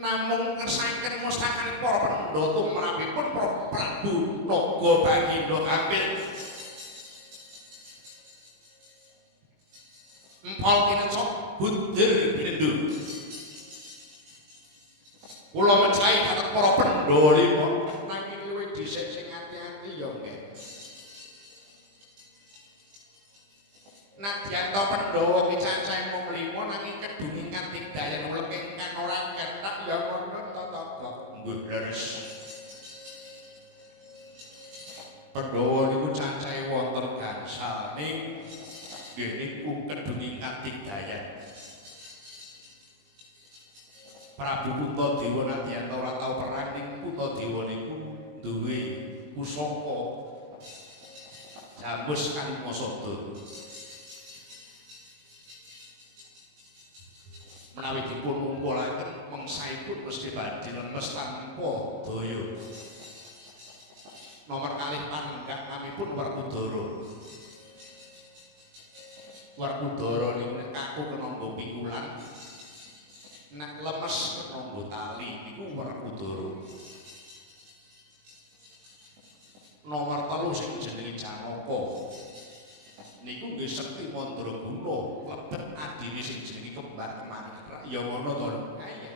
namung ngersaken mustakan para pendhita tumrapipun Prabu Naga Bagindo Kampil empal kinecok bundir bindu kula mecahi dhateng para pendhita nanging luwih dhisik sing ati-ati ya nggih nadyan to Pandhawa ki cacahe mung 5 nanging kedungi kanthi dayan mleke kan ora ketok ya ngono to to nggih leres Pandhawa niku cacahe wonten gangsal nggih niku kedungi kanthi dayan Prabu Puntadewa nadyan ora tau perang ning Puntadewa niku duwe pusaka Jamus Kalimasada menawi dipun ngumpulaken mengsaipun mesti badhe lemes tanpa daya. Nomor kalih panenggak namipun Werkudara. Werkudara niku nek kaku kenangga pikulan nek lemes kenangga tali niku Werkudara. Nomor 3 sing jenenge Janaka. Niku nggih sekti Mandraguna lebet adine sing jenenge Kembar Kemangrat. Ya ngono to. Ha iya.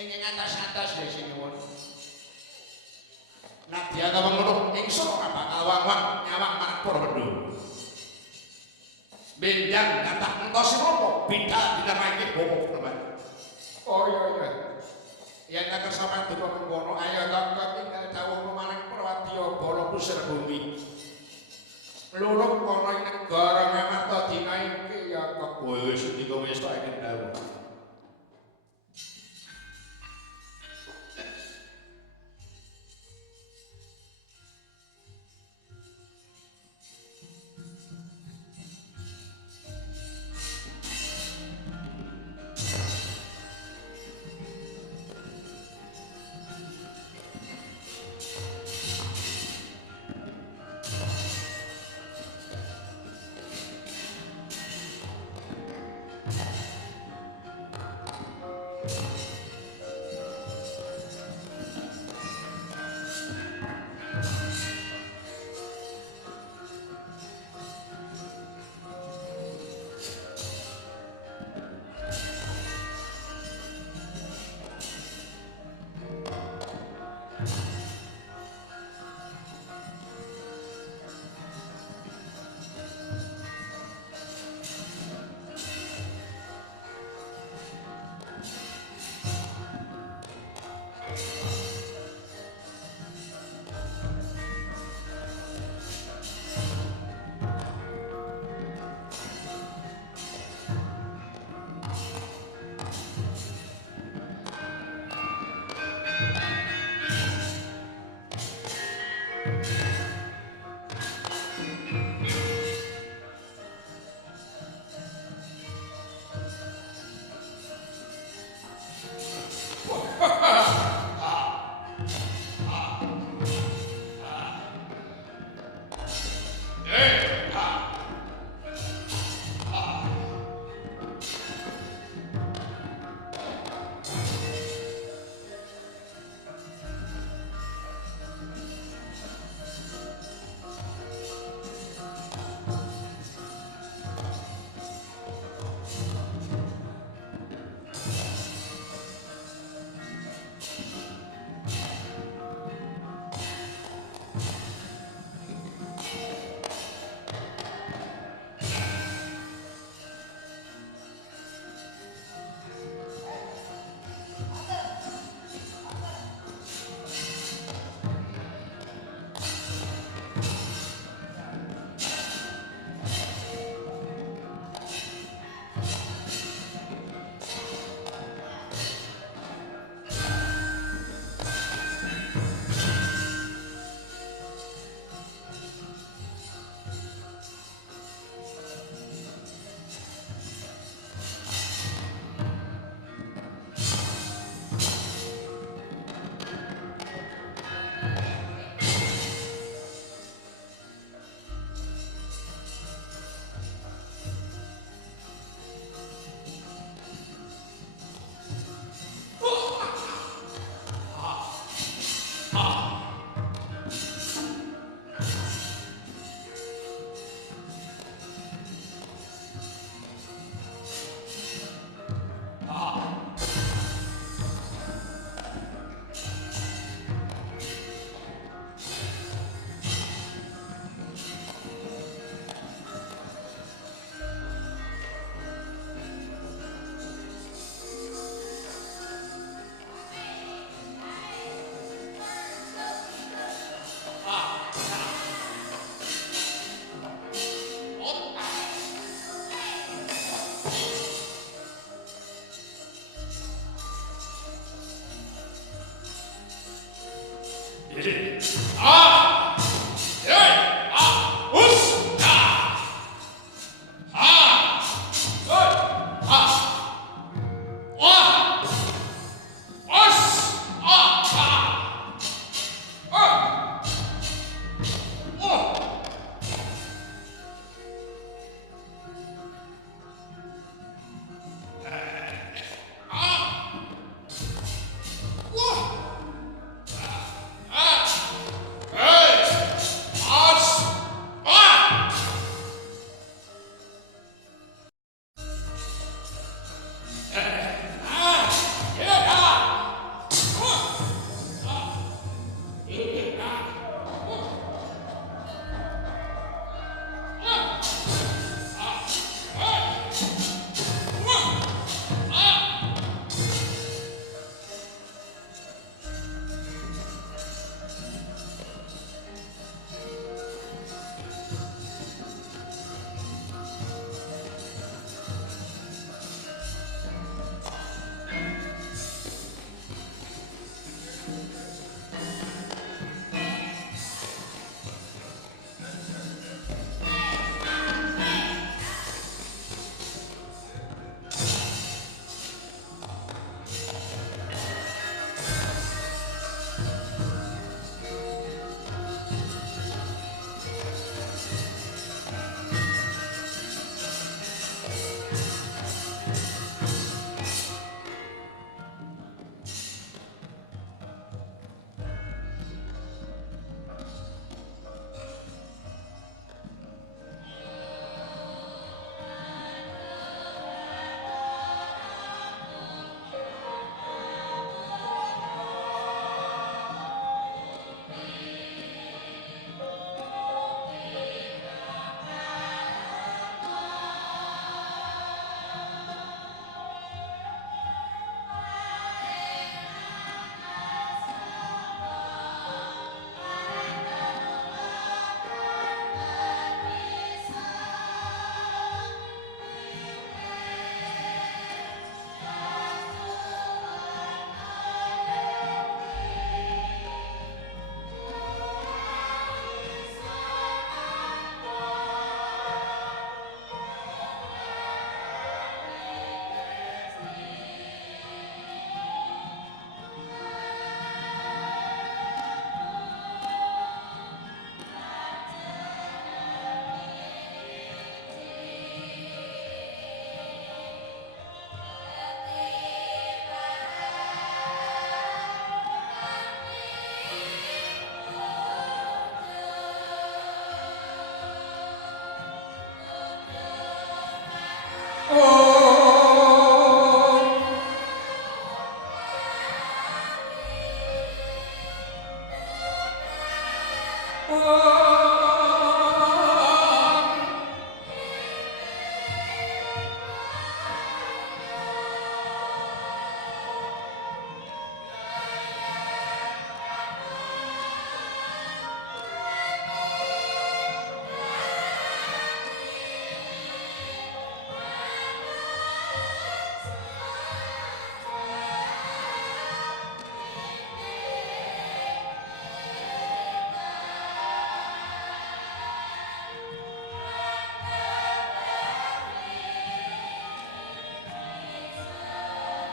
Ing atas-atas nggih sing nuwun. Nadyan ta ngono ingsun ora bakal wang-wang nyawang marang para penduduk. Bendang kathah entos napa bidal diterangke bawa teman. Oh iya. Yen tak kersane dikono ngono ayo tak tinggal dawuh marang Prawadya Bala Pusir Bumi. Lurung kono ing negara memang to dina iki ya kok wis ndika wis tak kendhawuh. Thank you.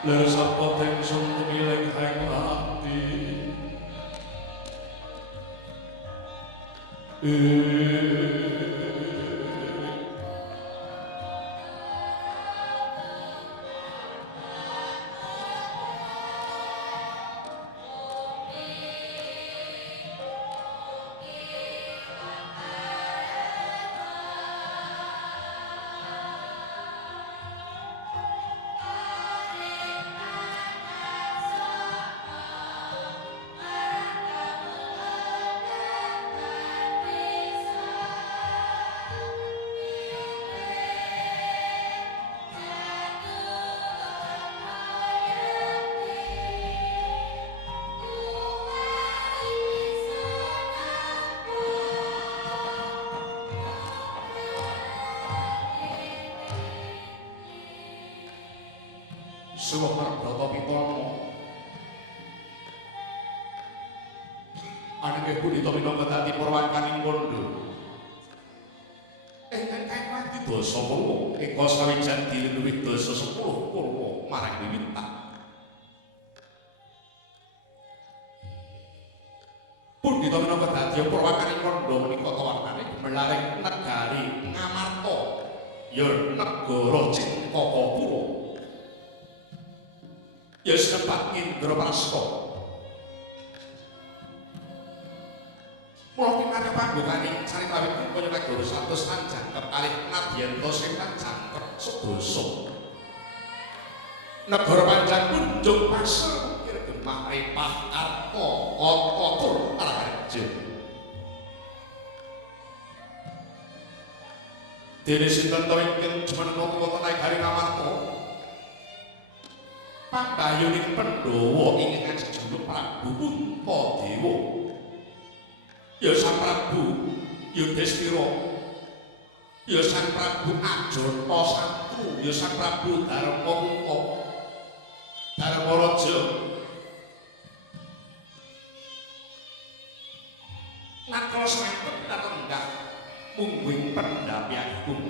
ler sapa ingsun milih hang ati Suwah Marbrata Pitama anake punita minangka dadi purwakaning kondo engkang mati dosa purwa eka sawijan diluwih dosa 10 purwa marang wiwitan punita minangka dadi purwakaning kondo menika tawarnane melaring negari Ngamarta ya negara Cengkakapura ya sepat Indraprasta. Mula pinane panggonganing carita wit kaya negara satus lan jangkep kalih Nadyanta sing jangkep sedasa. Negara panjang kunjung pasir kira gemah repah arta kotor araharja. Dene sinten to ingkang jumeneng wonten negari Ngamarta pambayuning Pandhawa ingkang sejuluk Prabu Puntadewa ya Sang Prabu Yudhistira ya Sang Prabu Ajatasatru ya Sang Prabu Darmawangsa Dharmaraja nakala sampun katenggah mungguing pendhapi agung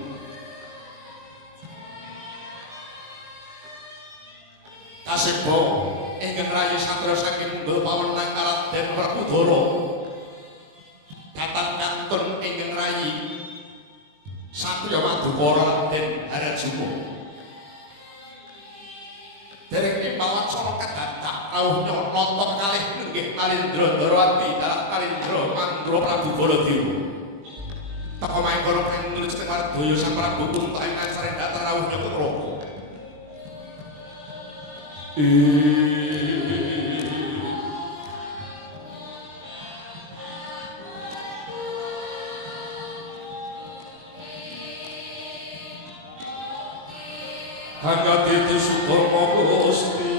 kaseba ingkang rayi satra saking munggul pawenang Raden Werkudara datang kantun ingkang rayi Satya Madukara Raden Harajuma dereng Impawacana kadadak rawuhnya nata kalih nenggih Kalindra Ndarawati dalah Kalindra Mandra Prabu Baladewa teka mangkana kang nulis teng Wardaya Sang Prabu Kunta ing angsare dateng rawuhnya Putraka Hangga itu Sudama Gusti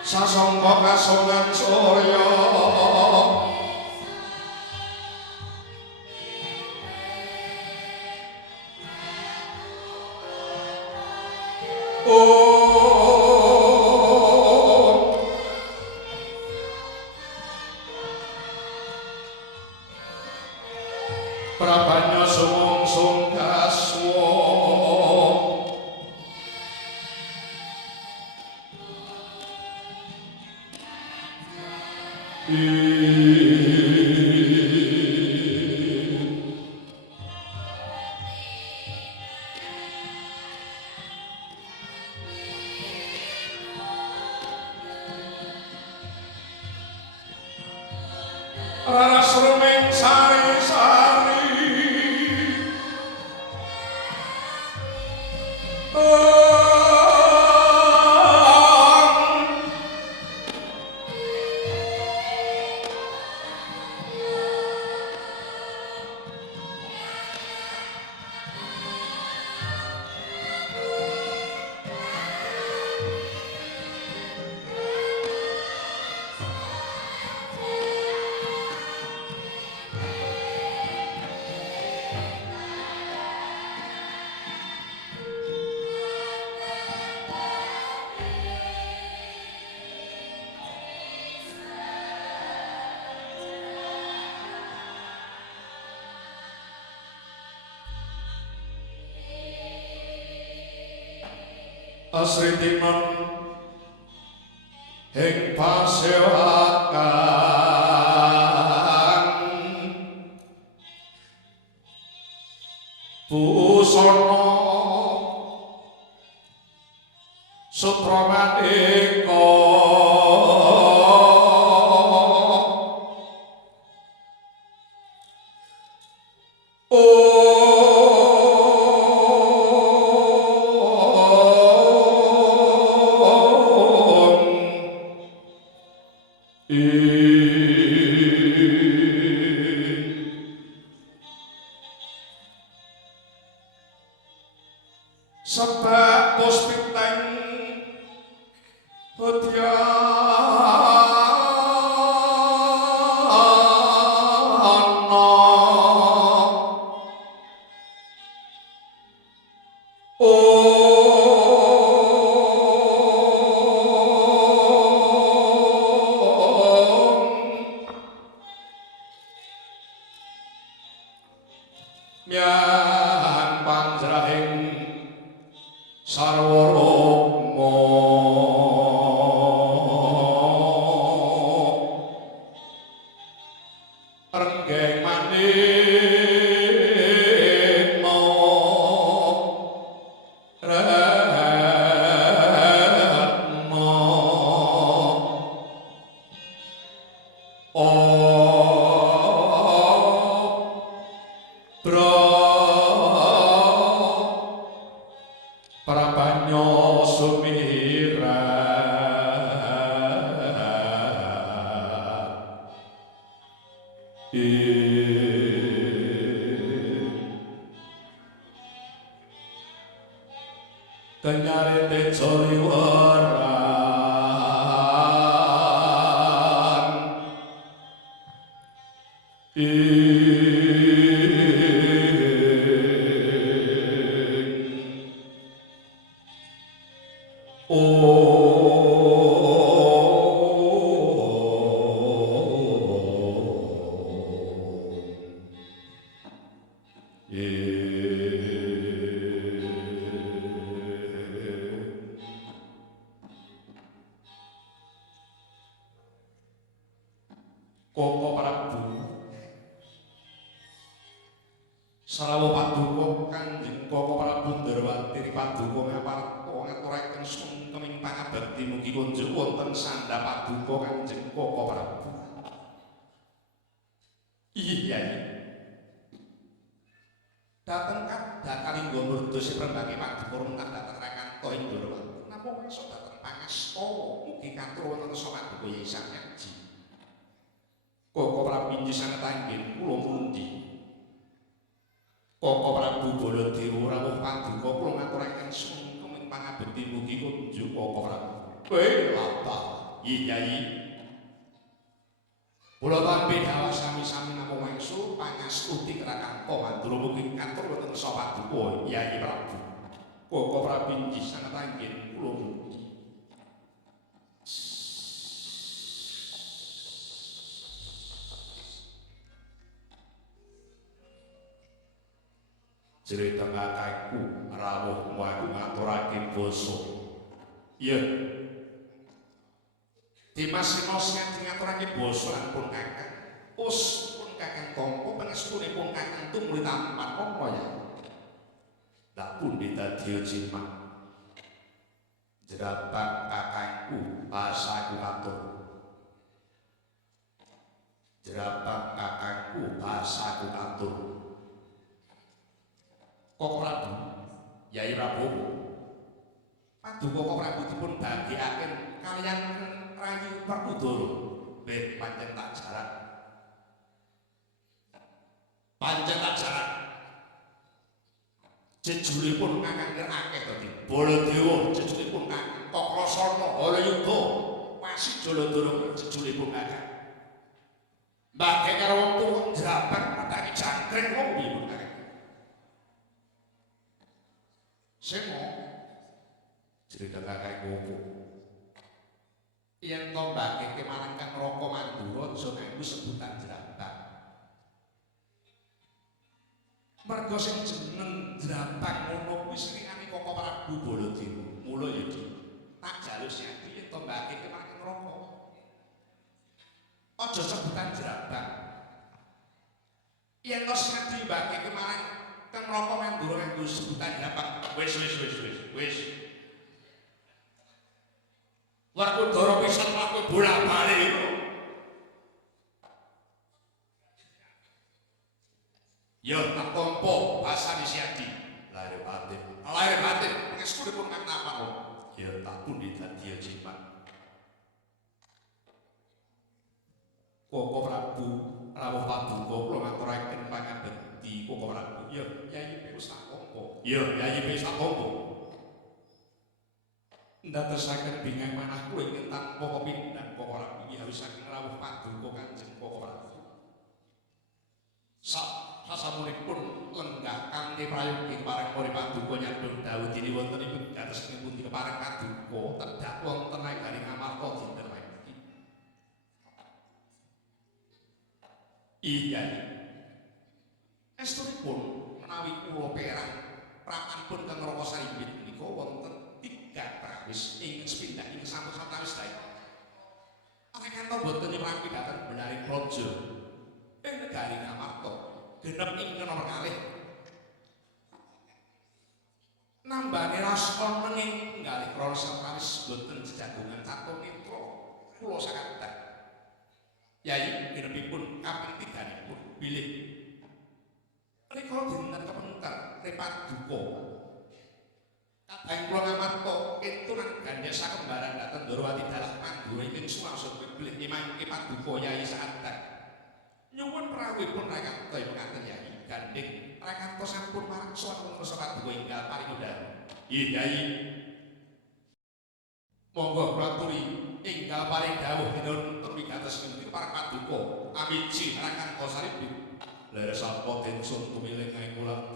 Sasongko kasongan Surya Prabanya sungsung kaswa Rara sruming sari-sari Sritiman ing pasewakan busana Sutramaneka sebab puspiteng Mian panjrahing sarwarama renggeng manima retma Prabanyo sumirat kenyare tejo liwaran Koko Prabu Sarawa Paduka Kanjeng Koko Prabu Ndarwatiri Paduka ngaparta ngaturaken sungkeming pangabekti mugi kunjuk wonten sandha Paduka Kanjeng Koko Prabu. Iya. Dateng kadhakalingga murdosi prembanging Paduka rumah dateng Rakanta ing Ndarwatiri. Namung iso dateng pangastawa mugi katur wonten Sa Paduka Yai Sang Nyaji. Koko Prabu inggih sanget anggen kula pundi. Koko Prabu Baladewa rawuh Paduka kula ngaturaken sungkem pangabekti mugi kunjuk Koko Prabu. Lata, Yai. Kula tampi dawuh sami-sami namung wangsul pangastuti Rakanta Mandura mugi katur wonten Sa Paduka Yai Prabu. Koko Prabu inggih sanget anggen kula pundi. Cerita kakakku rawuh aku ngaturake basa. Iya. Dimas Sinos ngaturake basa lan pun kakak. Pun kakang tampa pangestunipun kakang tumuli tampan apa ya. Tak pun ditadya jimat. Jerabak kakangku bahasaku katur. Jerabak kakangku bahasaku katur. Koko Prabu, Yai Prabu, Paduka Koko Prabu dipun bagiaken kaliyan Rayi Werkudara. Nggih, pancen tak jarak. Pancen tak jarak. Jejulipun kakang akeh dadi Baladewa, jejulipun kakang Kakrasana, Halayuda, Wasi Jaladara jejulipun kakang. Mbake karo wong tuwa jraban patake jangkring wong dipun kakang. Semo cerita kakak gopo yang to mbake kemarang Kang Raka Mandura aja nganggo sebutan jerabak. Mergo merga sing jeneng Drapang ngono kuwi srikane Koko Prabu Baladewa. Mula ya Ki, tak jaluk Siadi yen to mbake kemarin neraka. Aja sebutan Drapang. Yen to Siadi mbake kemarin kan neraka men durung nganggo sebutan Drapang. Wis. Werkudara pisan aku bola-bali lho. Ya tak tompo basane Siadi. Lahir batin. Pengeskuripun kang napa kok? Ya tak pundi dadi jimat. Koko Prabu rawuh paduka kula ngaturaken pangabekti Koko Prabu. Ya Yayi wis tak tompo. Ndadosaken bingah manah kula ing tanpa kepindhan Koko Prabu iki harus saking rawuh paduka Kanjeng Koko Prabu. Sasamunipun lenggah kanthi prayogi pareng pori paduka nyandhung dawuh dene wontenipun dados ing pundi kepareng paduka tedhak wonten negaring Amarta dinten mriki. Iya. Estunipun menawi kula perang pramanipun kang Raka Sarimbit menika wonten 3 prawis ingkang sepindhah ing sampun satawis dae. Arekanto boten nyemrangi dhateng benaring praja ing negaring Amarta. Genep ing nomor kalih nambane raskon mening ngalih krana satawis boten jejagungan catur netra kula sakadhak Yayi genepipun kaping 3-nipun bilih menika dinten kepengker Repaduka kadang kula ngamarta kintunan gandhe sakembaran dhateng Ndorowati dalah Pandura ing suwasana bilih imangke Paduka Yayi sakadhak nyuwun prawipun Rakanta mekaten Yayi gandeng Rakanta sampun maraksa ngrasa Paduka enggal paringundhan. Yayi. Monggo kula aturi enggal paring dawuh dinten wigatos menika para Paduka amiji Rakanta Sarimbit. Leres sapa den sun tumiling ing kula